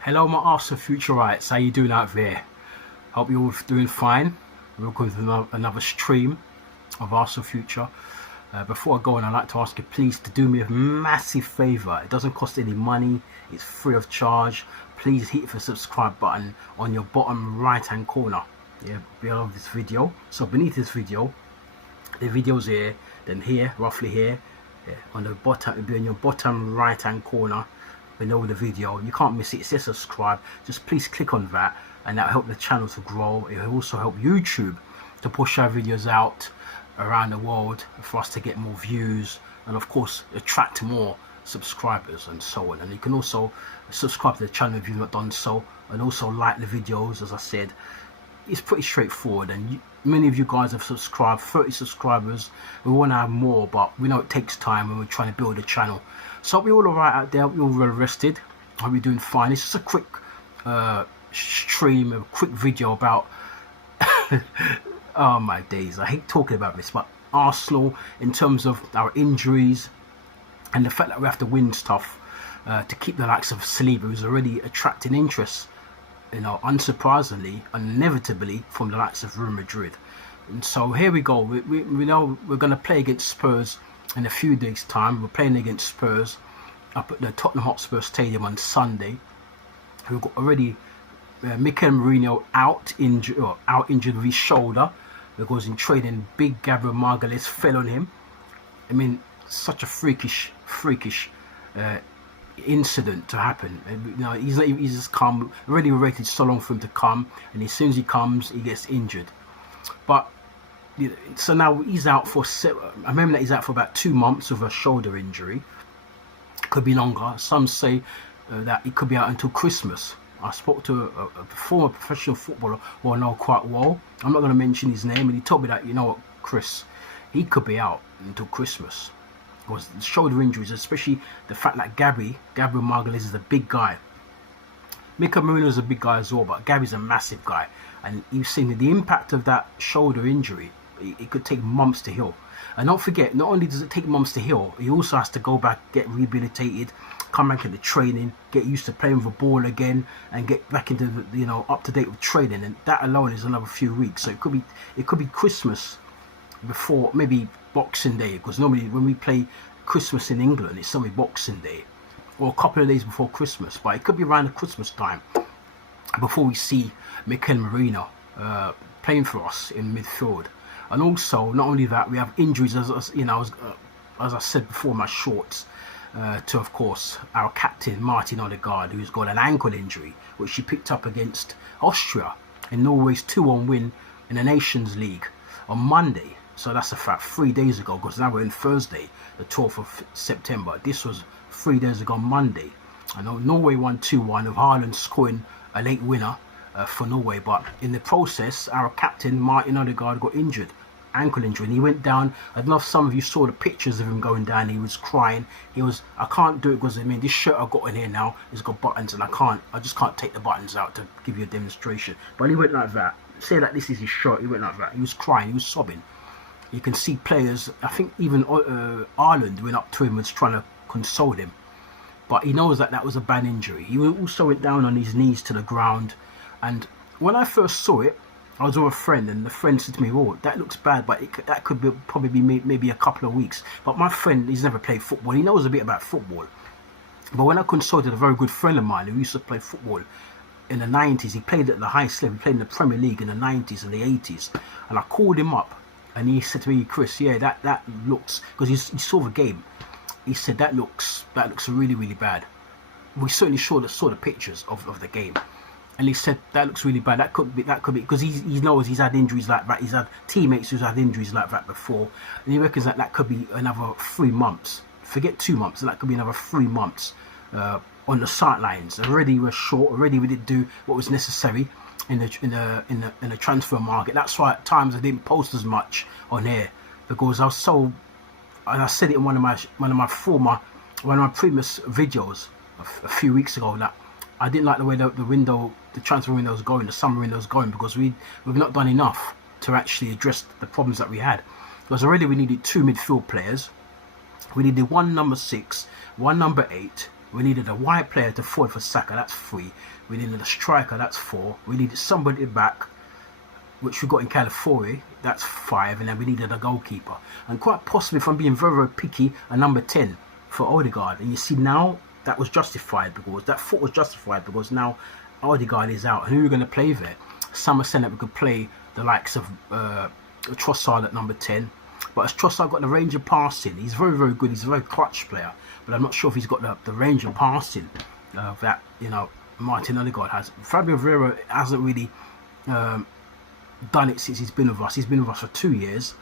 Hello, my Arsenal futurites. How you doing out there? Hope you're all doing fine. Welcome to another stream of Arsenal Future. Before I go on, I'd like to ask you please to do me a massive favour. It doesn't cost any money. It's free of charge. Please hit the subscribe button on your bottom right hand corner. Yeah, below this video. So beneath this video, the video's here, then here, roughly here. Yeah, on the bottom, it'll be on your bottom right hand corner below the video. You can't miss it. It says subscribe. Just please click on that, and that'll help the channel to grow. It will also help YouTube to push our videos out around the world for us to get more views and of course attract more subscribers and so on. And you can also subscribe to the channel if you've not done so, and also like the videos. As I said, it's pretty straightforward, and many of you guys have subscribed, 30 subscribers. We want to have more, but we know it takes time when we're trying to build a channel. So we're all alright out there. We're all well rested. Hope you're doing fine. It's just a quick stream, a quick video about oh my days, I hate talking about this, but Arsenal, in terms of our injuries and the fact that we have to win stuff to keep the likes of Saliba, who's already attracting interest, you know, unsurprisingly, inevitably, from the likes of Real Madrid. And so here we go. We know we're going to play against Spurs in a few days' time. We're playing against Spurs up at the Tottenham Hotspur Stadium on Sunday. We've got already Mikel Merino out injured with his shoulder because in training, big Gabriel Margallis fell on him. I mean, such a freakish incident to happen. You know, he's just come. Already waited so long for him to come, and as soon as he comes, he gets injured. But so now he's out for. I remember that he's out for about 2 months with a shoulder injury. Could be longer. Some say that it could be out until Christmas. I spoke to a former professional footballer who I know quite well. I'm not going to mention his name, and he told me that, you know what, Chris, he could be out until Christmas. Because the shoulder injuries, especially the fact that Gabriel Margallis is a big guy. Mikel Merino is a big guy as well, but Gabri's a massive guy. And you've seen the impact of that shoulder injury. It could take months to heal. And don't forget, not only does it take months to heal, he also has to go back, get rehabilitated, come back into training, get used to playing with the ball again, and get back into the, you know, up to date with training. And that alone is another few weeks. So it could be Christmas before, maybe Boxing Day, because normally when we play Christmas in England, it's normally Boxing Day, or a couple of days before Christmas. But it could be around the Christmas time before we see Mikel Merino playing for us in midfield. And also, not only that, we have injuries, as you know, as I said before in my shorts, to of course our captain Martin Ødegaard, who's got an ankle injury, which he picked up against Austria in Norway's 2-1 win in the Nations League on Monday. So that's a fact, 3 days ago, because now we're in Thursday, the 12th of September. This was 3 days ago, Monday. I know Norway won 2-1, with Haaland scoring a late winner for Norway, but in the process, our captain Martin Ødegaard got injured, ankle injury, and he went down. I don't know if some of you saw the pictures of him going down. He was crying. I can't do it because, I mean, this shirt I've got in here now has got buttons, and I just can't take the buttons out to give you a demonstration. But he went like that. Say that this is his shirt. He went like that. He was crying. He was sobbing. You can see players, I think even Ireland went up to him and was trying to console him. But he knows that was a bad injury. He also went down on his knees to the ground. And when I first saw it, I was with a friend, and the friend said to me, "Oh, that looks bad, but that could probably be maybe a couple of weeks." But my friend, he's never played football. He knows a bit about football. But when I consulted a very good friend of mine who used to play football in the 90s, he played at the highest level. He played in the Premier League in the 90s and the 80s. And I called him up, and he said to me, "Chris, yeah, that looks," because he saw the game. He said that looks really, really bad. We certainly saw the pictures of the game. And he said that looks really bad. That could be because he knows he's had injuries like that. He's had teammates who's had injuries like that before, and he reckons that could be another 3 months. Forget 2 months. That could be another 3 months on the sidelines. Already we're short. Already we didn't do what was necessary in the transfer market. That's why at times I didn't post as much on here, because I was so. And I said it in one of my previous videos a few weeks ago that I didn't like the way the transfer window was going, the summer window was going, because we've not done enough to actually address the problems that we had. Because already we needed 2 midfield players, we needed 1 number 6, 1 number 8, We needed a wide player to forward for Saka, that's 3. We needed a striker, that's 4. We needed somebody back, which we got in California, that's 5, and then we needed a goalkeeper. And quite possibly, if I'm being very, very picky, a number 10 for Ødegaard. And you see now, that was justified because, that thought was justified because now Ødegaard is out. And who are we going to play there? Some are saying that we could play the likes of Trossard at number 10. But as Trossard got the range of passing, he's very, very good. He's a very clutch player. But I'm not sure if he's got the range of passing that, Martin Ødegaard has. Fabio Vieira hasn't really done it since he's been with us. He's been with us for 2 years.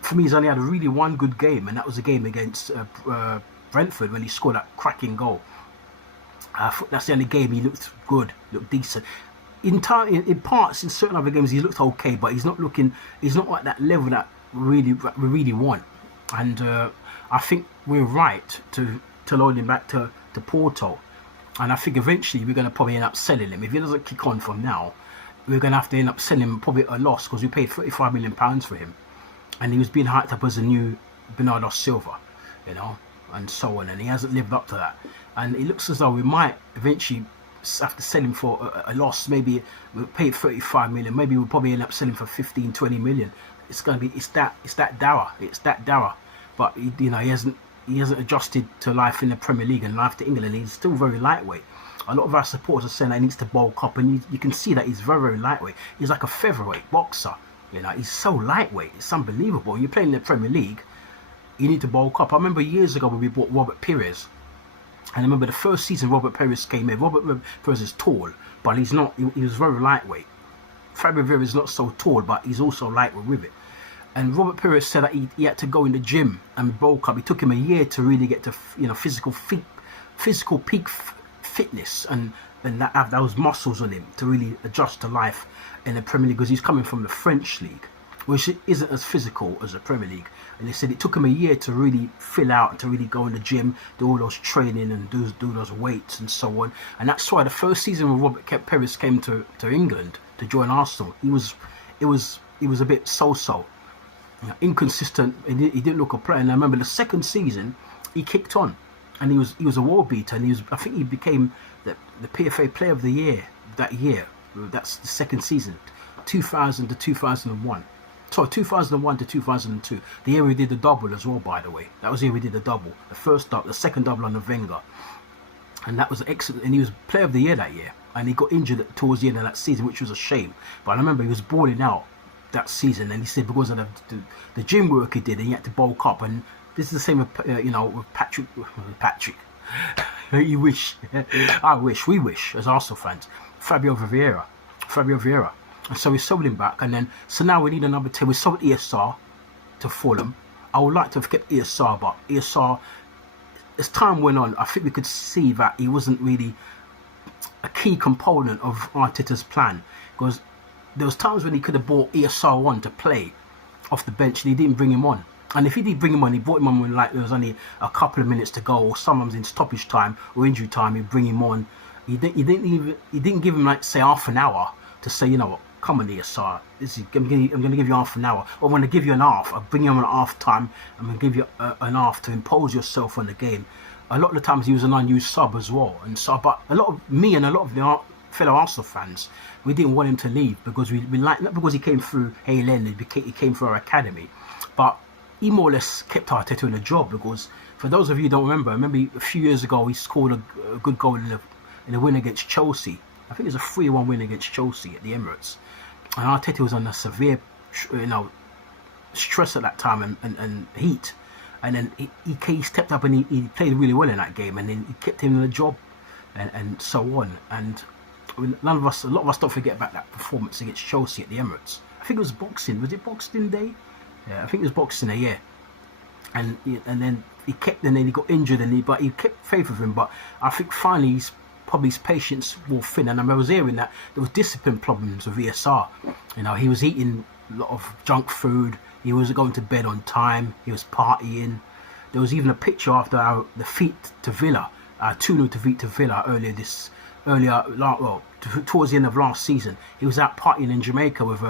For me, he's only had really one good game, and that was a game against Brentford when he scored that cracking goal. That's the only game he looked good, looked decent. In parts, in certain other games, he looked okay, but he's not at that level that we really want. And I think we're right to load him back to Porto. And I think eventually we're going to probably end up selling him. If he doesn't kick on from now, we're going to have to end up selling him probably at a loss because we paid £35 million for him. And he was being hyped up as a new Bernardo Silva, and so on. And he hasn't lived up to that. And it looks as though we might eventually have to sell him for a loss. Maybe we'll pay 35 million. Maybe we'll probably end up selling for 15, 20 million. It's that dour. But he hasn't adjusted to life in the Premier League and life to England. He's still very lightweight. A lot of our supporters are saying that he needs to bulk up, and you can see that he's very, very lightweight. He's like a featherweight boxer. He's so lightweight. It's unbelievable. When you're playing in the Premier League, you need to bulk up. I remember years ago when we bought Robert Pires. And I remember the first season Robert Pires came in. Robert Pires is tall, but he's not. He was very lightweight. Fabio Vieira is not so tall, but he's also lightweight with it. And Robert Pires said that he had to go in the gym and bulk up. It took him a year to really get to physical peak fitness and that have those muscles on him to really adjust to life in the Premier League, because he's coming from the French league, which isn't as physical as the Premier League. And they said it took him a year to really fill out, to really go in the gym, do all those training and do those weights and so on. And that's why the first season when Robert Pires came to England to join Arsenal, it was a bit so-so, inconsistent. He didn't look a player. And I remember the second season he kicked on, and he was a world beater. And I think he became the PFA Player of the Year that year. That's the second season, 2000 to 2001. Sorry, 2001 to 2002. The year we did the double as well, by the way. That was the year we did the double. The second double on the Wenger. And that was excellent. And he was Player of the Year that year. And he got injured towards the end of that season, which was a shame. But I remember he was balling out that season. And he said because of the gym work he did, and he had to bulk up. And this is the same with, with Patrick. You wish. I wish. We wish, as Arsenal fans. Fabio Vieira. And so we sold him back, so now we need another 10. We sold ESR to Fulham. I would like to have kept ESR, but ESR, as time went on, I think we could see that he wasn't really a key component of Arteta's plan, because there was times when he could have brought ESR on to play off the bench, and he didn't bring him on. And if he did bring him on, he brought him on when there was only a couple of minutes to go, or sometimes in stoppage time or injury time, he'd bring him on. He didn't give him say half an hour to say, what, come on, ESR. I'm going to give you half an hour. Or I'm going to give you an half. I'll bring you on at half time. I'm going to give you an half to impose yourself on the game. A lot of the times he was an unused sub as well. But a lot of the fellow Arsenal fans, we didn't want him to leave because we like, not because he came through Hale he came through our academy, but he more or less kept Arteta in the job, because for those of you who don't remember a few years ago he scored a good goal in the win against Chelsea. I think it was a 3-1 win against Chelsea at the Emirates. And Arteta was under severe, stress at that time and heat. And then he stepped up and he played really well in that game. And then he kept him in the job and so on. And a lot of us don't forget about that performance against Chelsea at the Emirates. I think it was Boxing. Was it Boxing Day? Yeah, I think it was Boxing Day, yeah. And then he got injured, but he kept faith with him. But I think finally his patience wore thin, and I was hearing that there was discipline problems with ESR. He was eating a lot of junk food. He wasn't going to bed on time. He was partying. There was even a picture after the defeat to Villa, 2-0 defeat to Villa towards the end of last season. He was out partying in Jamaica with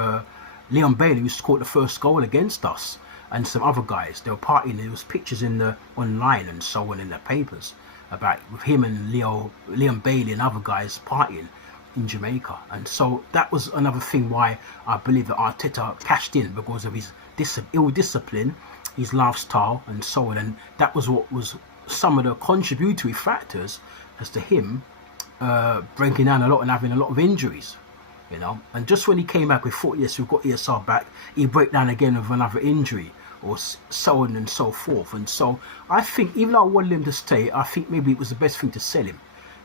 Leon Bailey, who scored the first goal against us, and some other guys. They were partying. There was pictures online and so on in the papers. about with him and Liam Bailey and other guys partying in Jamaica. And so that was another thing why I believe that Arteta cashed in, because of his ill discipline, his lifestyle and so on. And that was what was some of the contributory factors as to him breaking down a lot and having a lot of injuries. And just when he came back, we thought, yes, we've got ESR back, he broke down again with another injury, or so on and so forth. And so I think, even though I wanted him to stay, I think maybe it was the best thing to sell him,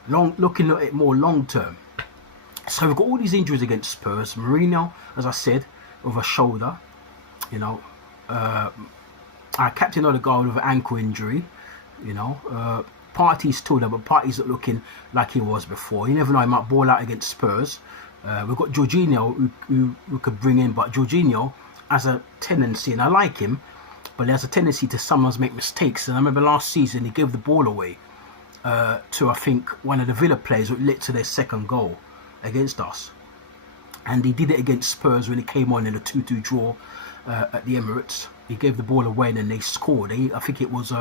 looking at it more long term. So we've got all these injuries against Spurs. Mourinho, as I said, with a shoulder, our captain Ødegaard with an ankle injury, Partey's still there, but Partey's not looking like he was before. You never know, he might ball out against Spurs. We've got Jorginho who could bring in, but Jorginho has a tendency, and I like him, but he has a tendency to sometimes make mistakes. And I remember last season he gave the ball away to, I think, one of the Villa players, which led to their second goal against us. And he did it against Spurs when he came on in a 2-2 draw at the Emirates. He gave the ball away and then they scored. I think it was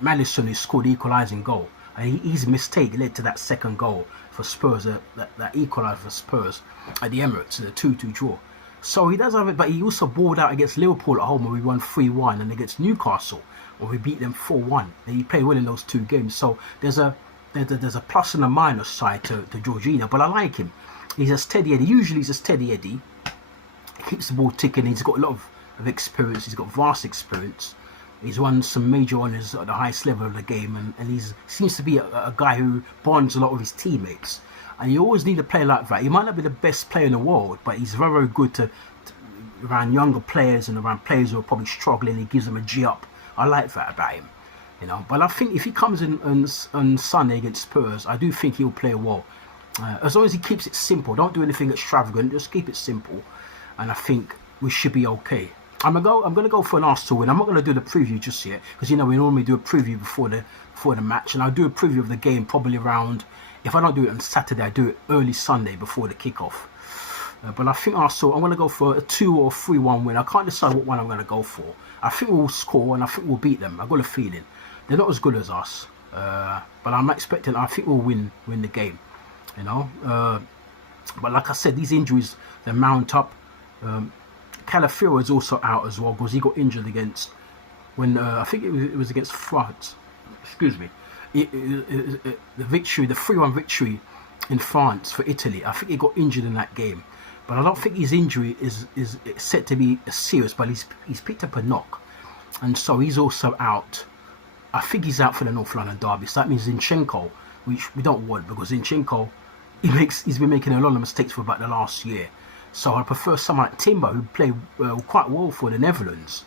Madison who scored the equalising goal. And his mistake led to that second goal for Spurs, that equalised for Spurs at the Emirates in a 2-2 draw. So he does have it, but he also balled out against Liverpool at home where we won 3-1, and against Newcastle where we beat them 4-1. And he played well in those two games. So there's a plus and a minus side to Jorginho, but I like him. He's a steady Eddie. Usually he's a steady Eddie. He keeps the ball ticking. He's got a lot of experience. He's got vast experience. He's won some major honours at the highest level of the game, and he seems to be a guy who bonds a lot with his teammates. And you always need a player like that. He might not be the best player in the world, but he's very, very good to around younger players and around players who are probably struggling. He gives them a G up. I like that about him. But I think if he comes in on Sunday against Spurs, I do think he'll play well. As long as he keeps it simple, don't do anything extravagant, just keep it simple, and I think we should be okay. I'm gonna go for an Arsenal win. I'm not gonna do the preview just yet, because we normally do a preview before the match, and I'll do a preview of the game probably around. If I don't do it on Saturday, I do it early Sunday before the kickoff. But I think Arsenal, I'm gonna go for a 2 or 3-1 win. I can't decide what one I'm gonna go for. I think we'll score and I think we'll beat them. I've got a feeling they're not as good as us, but I'm expecting. I think we'll win the game. But like I said, these injuries, they mount up. Calafiori is also out as well, because he got injured against I think it was against France. Excuse me. The victory, the 3-1 victory in France for Italy. I think he got injured in that game, but I don't think his injury is set to be serious. But he's picked up a knock, and so he's also out. I think he's out for the North London derby. So that means Zinchenko, which we don't want, because Zinchenko he's been making a lot of mistakes for about the last year. So I prefer someone like Timber, who played quite well for the Netherlands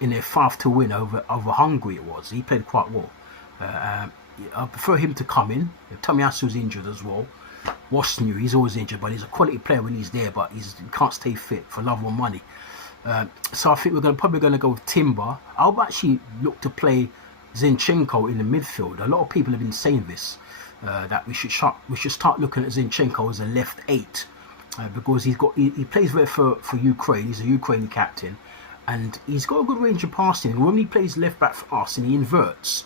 in their 5-2 win over Hungary. He played quite well. I prefer him to come in. Tomiyasu's injured as well. Wasnu, he's always injured, but he's a quality player when he's there, but he can't stay fit for love or money. So I think we're probably going to go with Timber. I'll actually look to play Zinchenko in the midfield. A lot of people have been saying this, that we should start looking at Zinchenko as a left 8. Because he plays well for Ukraine. He's a Ukrainian captain, and he's got a good range of passing. When he plays left back for us and he inverts,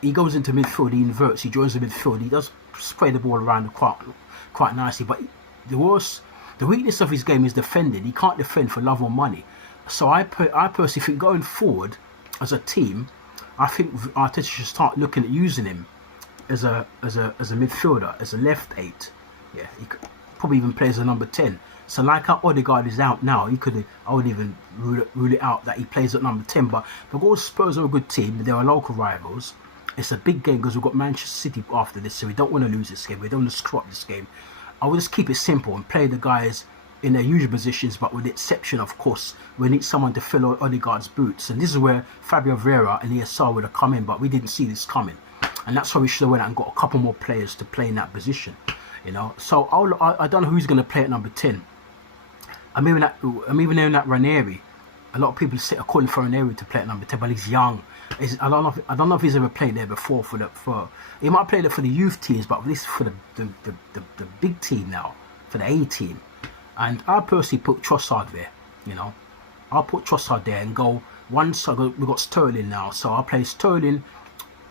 he goes into midfield. He inverts. He joins the midfield. He does spray the ball around quite nicely. But the weakness of his game is defending. He can't defend for love or money. So I personally think going forward as a team, I think Arteta should start looking at using him as a midfielder, as a left 8. Yeah, he could probably even play as a number 10. So like how Ødegaard is out now, I wouldn't even rule it out that he plays at number 10. But because Spurs are a good team, they're our local rivals. It's a big game because we've got Manchester City after this, so we don't want to lose this game. We don't want to screw up this game. I will just keep it simple and play the guys in their usual positions, but with the exception, of course, we need someone to fill Ødegaard's boots. And this is where Fabio Vieira and ESR would have come in, but we didn't see this coming. And that's why we should have went out and got a couple more players to play in that position. So I don't know who's going to play at number 10. I'm even knowing that Ranieri. A lot of people are calling for Ranieri to play at number 10, but he's young. I don't know if he's ever played there before. He might play there for the youth teams, but this is for the big team now, for the A team. And I personally put Trossard there. I'll put Trossard there and go one side. We've got Sterling now, so I'll play Sterling.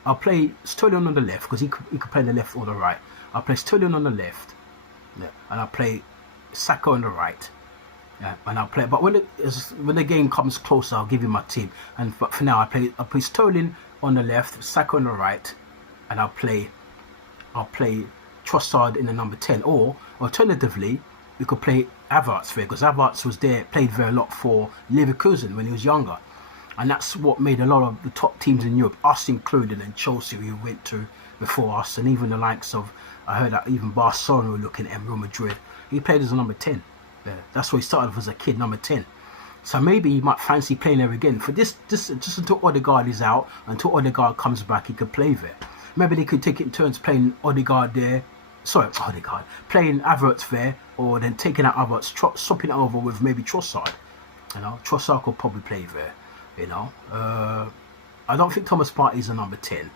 I'll play Sterling on the left because he could play the left or the right. I'll play Sterling on the left, yeah, and I'll play Saka on the right. Yeah, and I'll play. But when the game comes closer, I'll give you my team. But for now, I'll play Sterling on the left, Saka on the right, and I'll play Trossard in the number 10. Or alternatively, we could play Havertz there because Havertz was there, played very lot for Leverkusen when he was younger, and that's what made a lot of the top teams in Europe, us included, and Chelsea, who went to before us, and even the likes of, I heard that even Barcelona were looking at Real Madrid. He played as a number 10. Yeah, that's where he started with as a kid, number 10. So maybe he might fancy playing there again. For this just until Ødegaard is out, until Ødegaard comes back, he could play there. Maybe they could take it in turns playing Ødegaard there. Sorry, Ødegaard. Playing Havertz there, or then taking out Havertz, swapping it over with maybe Trossard. You know, Trossard could probably play there. You know, I don't think Thomas Partey's a number 10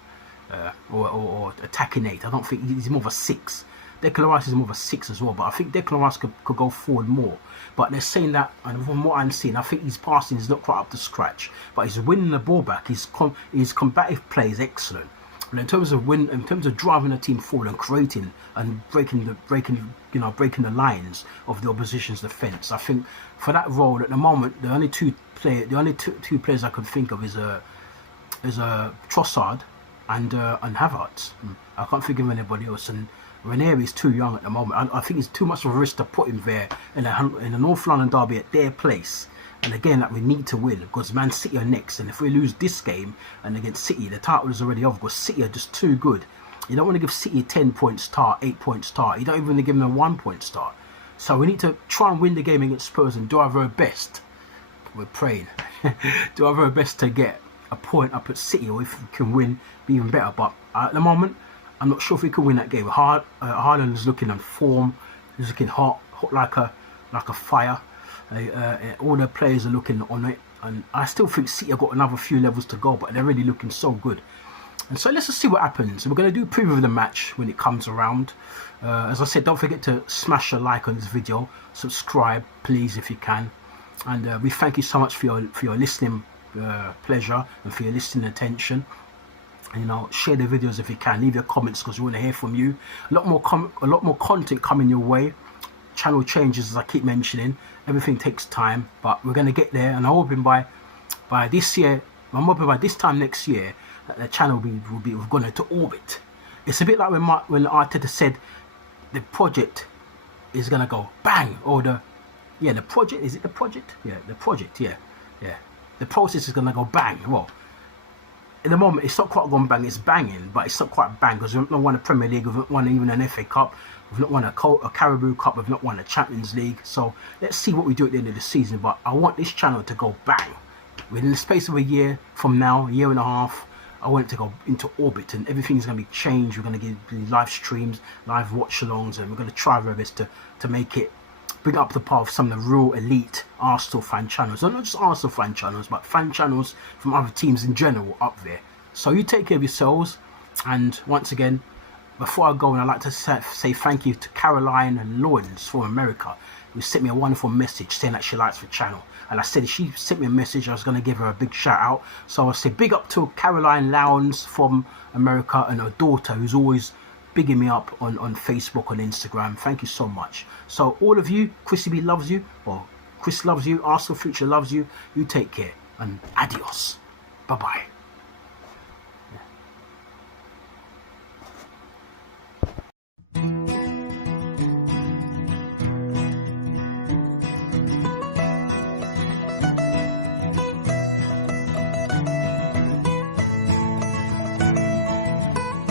or attacking 8. I don't think he's more of a 6. Declan Rice is more of a 6 as well, but I think Declan Rice could go forward more. But they're saying that, and from what I'm seeing, I think his passing is not quite up to scratch. But he's winning the ball back. His combative play is excellent. But in terms of driving the team forward and creating and breaking the lines of the opposition's defence, I think for that role at the moment, the only two players I could think of is Trossard and Havertz. I can't think of anybody else. And Ranieri is too young at the moment. I think it's too much of a risk to put him there in a North London derby at their place. And again, that we need to win because Man City are next. And if we lose this game and against City, the title is already off because City are just too good. You don't want to give City a 10-point start, 8-point start. You don't even want to give them a 1-point start. So we need to try and win the game against Spurs and do our very best. We're praying. Do our very best to get a point up at City, or if we can win, be even better. But at the moment, I'm not sure if we can win that game. Haaland is looking on form. He's looking hot like a fire. All the players are looking on it, and I still think City have got another few levels to go, but they're really looking so good. And so let's just see what happens. We're going to do a preview of the match when it comes around. As I said, don't forget to smash a like on this video, subscribe please if you can, and we thank you so much for your listening pleasure and for your listening attention. You know, share the videos if you can, leave your comments because we want to hear from you. A lot more content coming your way. Channel changes, as I keep mentioning. Everything takes time, but we're going to get there, and I'm hoping by this year, I'm hoping by this time next year that the channel will be gone into orbit. It's a bit like when Arteta said the project is going to go bang, or the project, is it the project? Yeah, the project, yeah. The process is going to go bang. Well, at the moment, it's not quite gone bang, it's banging, but it's not quite bang because we've not won a Premier League, we've not won even an FA Cup, we've not won a Carabao Cup, we've not won a Champions League. So let's see what we do at the end of the season. But I want this channel to go bang. Within the space of a year from now, a year and a half, I want it to go into orbit, and everything's going to be changed. We're going to get live streams, live watch-alongs, and we're going to try our best to make it, bring up the path of some of the real elite Arsenal fan channels. Not just Arsenal fan channels, but fan channels from other teams in general up there. So you take care of yourselves. And once again, before I go, I'd like to say thank you to Caroline and Lawrence from America, who sent me a wonderful message saying that she likes the channel. And I said if she sent me a message, I was going to give her a big shout out. So I say big up to Caroline Lawrence from America and her daughter, who's always bigging me up on Facebook, on Instagram. Thank you so much. So all of you, Chrissy B loves you, or Chris loves you, Arsenal Future loves you. You take care, and adios. Bye-bye.